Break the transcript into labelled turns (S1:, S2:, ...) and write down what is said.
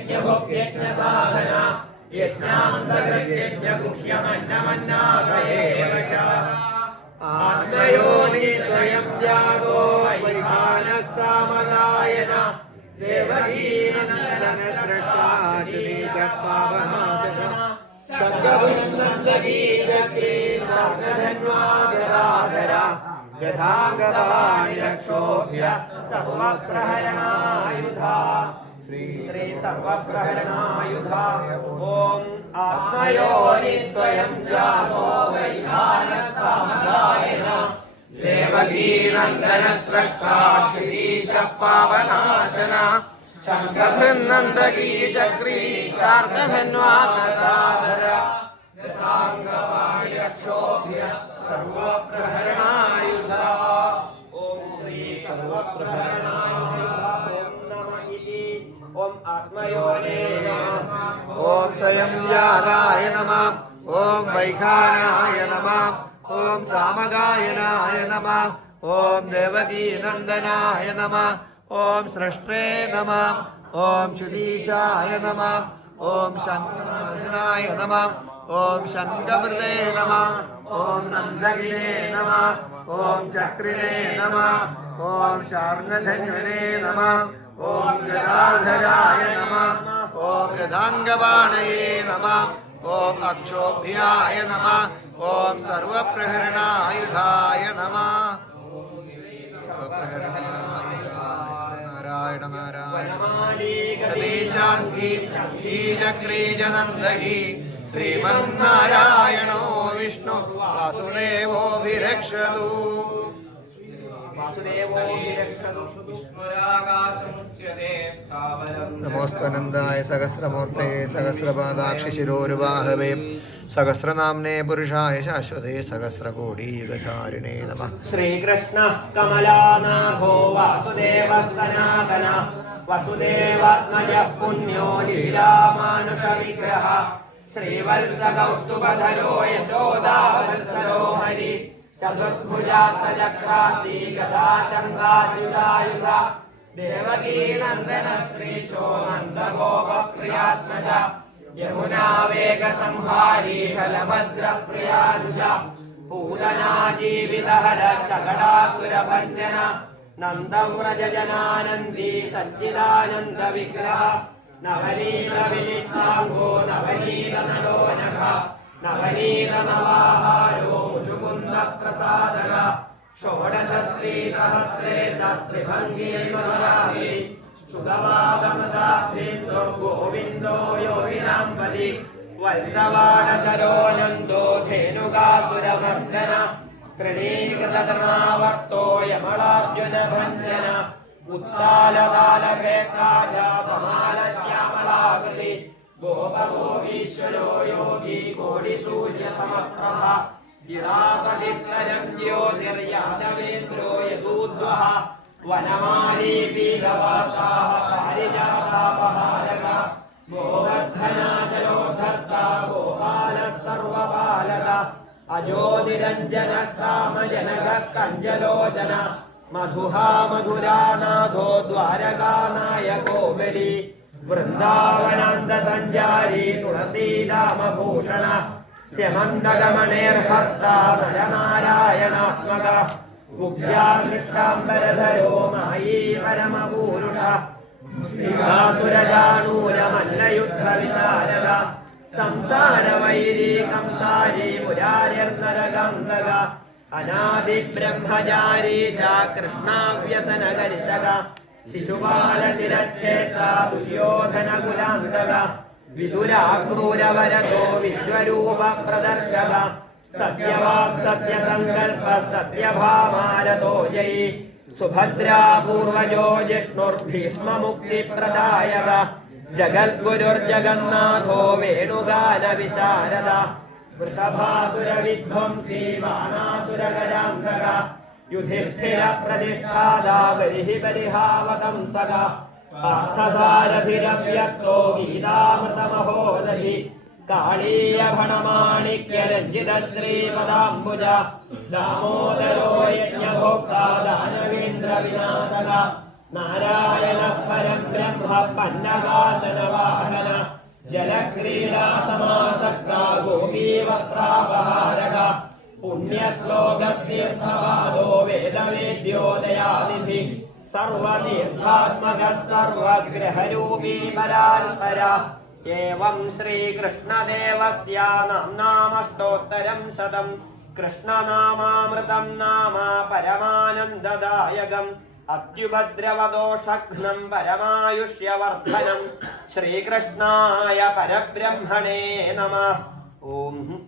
S1: यज्ञभोग्यज्ञसाधना यज्ञान्तकृत्यज्ञगुह्यमन्नमन्नागयेव च। आत्मयोनि स्वयं जातो परिधानः सामगायन देवगीनन्दनसृष्टाशुदेश पावनाशन सङ्गभुन्दगी जग्रे रक्षोभ्य सर्वप्रहरायुधा। ശ്രീ സർവപ്രഹരണായുധായ ഓം ആത്മയോനി സ്വയം ജാതോ വൈധാന സാമദായന ദേവകീനന്ദന സ്രഷ്ടാക്ഷരീശ പാവനാശന ശങ്കൃന്നന്ദകീ ചക്രീ ശാർഗധന്വാകദാധര രഥാംഗവാണിരക്ഷോഭ്യ സർവപ്രഹരണായുധ ഓം ശ്രീ സർവപ്രഹരണായുധ ॐ
S2: स्वयं व्याधाय नमः ॐ वैखाराय नमः ॐ सामगायनाय नमः ॐ देवकीनन्दनाय नमः ॐ सृष्टे नमः ॐ सुधीशाय नमः ॐ शङ्कराय नमः ॐ शङ्कवृते नमः ॐ नन्दगिने नमः ॐ चक्रिणे नमः ॐ शार्ङ्गधन्वने नमः ഓം ഗദാധരായ നമ ഓം ഗദാംഗബാണയേ നമ ഓം അക്ഷോഭ്യായ നമ ഓം സർവപ്രഹരണായുധായ നമ നാരായണ നാരായണീശാംഗീജക്രീജനന്ദഹി ശ്രീമന്നാരായണോ വിഷ്ണു വാസുദേവോഭിരക്ഷതു നമോസ്തനന്ദായ സഹസ്രമൂർത്തയെ സഹസ്രപാദാക്ഷിശിരോരുവാഹവേ സഹസ്രനാംനേ
S1: പുരുഷായ ശാശ്വതേ
S3: സഹസ്രകോടീകധാരിണേ നമ
S2: ശ്രീകൃഷ്ണ കമലാനാഥോ വാസുദേവ സനാതന വസുദേവാത്മജ പുണ്യോ ലീലാമാനുഷ വിഗ്രഹ
S1: ശ്രീവത്സകൗസ്തുഭധരോ യശോദാവത്സരോ ഹരി सनातन वसुदेवात्मजः पुण्यो लीलामानुषविग्रह श्रीवत्सकौस्तुभधरो यशोदावत्सरो हरि चतुर्भुजात्मचक्रासी गदाशङ्गायुधायुध देवकीनन्दन श्रीशो नन्दगोपप्रियात्मज यमुना वेगसंहारी बलभद्रप्रियानुज पूजना जीवितहर शकटासुरभञ्जन नन्दव्रजनानन्दी सच्चिदानन्द विग्रह नवनीत विलिप्ताङ्गो नवनीत नडोनख नवनीत नवाहारो मुजुकुन्द प्रसादक षोडश श्री सहस्रे शस्त्रिभङ्गे मयामि सुगवागमदाब्धेन्दो गोविन्दो योगिनाम्बलि वैष्णवाणचरो नन्दो धेनुगासुरभञ्जन तृणीकृततृणावर्तो यमलार्जुन भञ्जन उत्तालतालभेका च पमालश्यामलाकृति गोपगोपीश्वरो योगी कोटिसूर्यसमप्रभ गिरापतिकरं ज्योतिर्यादवेन्द्रो यदूद्वः वनमाली पीडवासाः पारिजातापहारक गोवर्धनाचलोद्धर्ता गोपालः सर्वपालक अजोनिरञ्जन कामजनक कञ्जलोचन मधुहा मधुरानाथो द्वारकानायको बलि वृन्दावनन्द सञ्जारी ശമന്തരമണേർഹർത്താരനാരായണാത്മക മുഖ്യാകൃഷ്ടാംബരധരോ മായി പരമപൂരുഷ. ൂരമന്നയുദ്ധവിശാരദ സംസാരവൈരീ കംസാരി മുരാര്യർന്നരഗന്ധക അനാദി ബ്രഹ്മചാരി കൃഷ്ണാവ്യസനകർഷക ശിശുപാല ശിരക്ഷേത്ര ദുര്യോധന കുലാന്തക വിദുരാക്രൂരവരതോ വിശ്വരൂപ പ്രദർശക സത്യവാക് സത്യസങ്കൽപ്പ സത്യഭാമാരതോ ജയി. സുഭദ്രാപൂർവജോ ജിഷ്ണുർഭീഷ്മമുക്തിപ്രദായക. ജഗദ്ഗുരുർജഗന്നാഥോ വേണുഗാനവിശാരദ. വൃഷഭാസുരവിധ്വംസീ ബാണാസുരകരാന്തക യുധിഷ്ഠിര പ്രതിഷ്ഠാദാ ബലിഹി पार्थसारथिरव्यक्तो विशिदामृतमहोदधि काळीयफणमाणिक्यरञ्जितश्रीपदाम्बुज दामोदरो यज्ञभोक्ता दानवेन्द्रविनाशन। नारायणः परम् ब्रह्म पन्नकाशनवाहन जलक्रीडासमासक्ता गोपीवस्त्रापहारः पुण्यश्लोकस्तीर्थवादो वेदवेद्योदयादिभिः। സർവതീർത്ഥാത്മക സർവഗ്രഹരൂപീ പരാൽപര ഏവം ശ്രീകൃഷ്ണദേവസ്യ നാംനാമഷ്ടോത്തരം ശതം കൃഷ്ണനാമാമൃതം നാമ പരമാനന്ദദായകം. അത്യുപദ്രവദോഷഘ്നം പരമായുഷ്യവർദ്ധനം. ശ്രീകൃഷ്ണായ പരബ്രഹ്മണേ നമ. ഓം